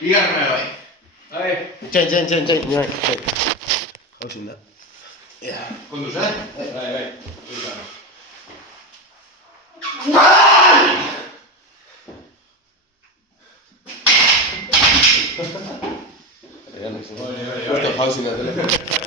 Bigarrena bai. Bai. Txain, nioak. Hausin da. Konduz, eh? Bai. Justo hausin da,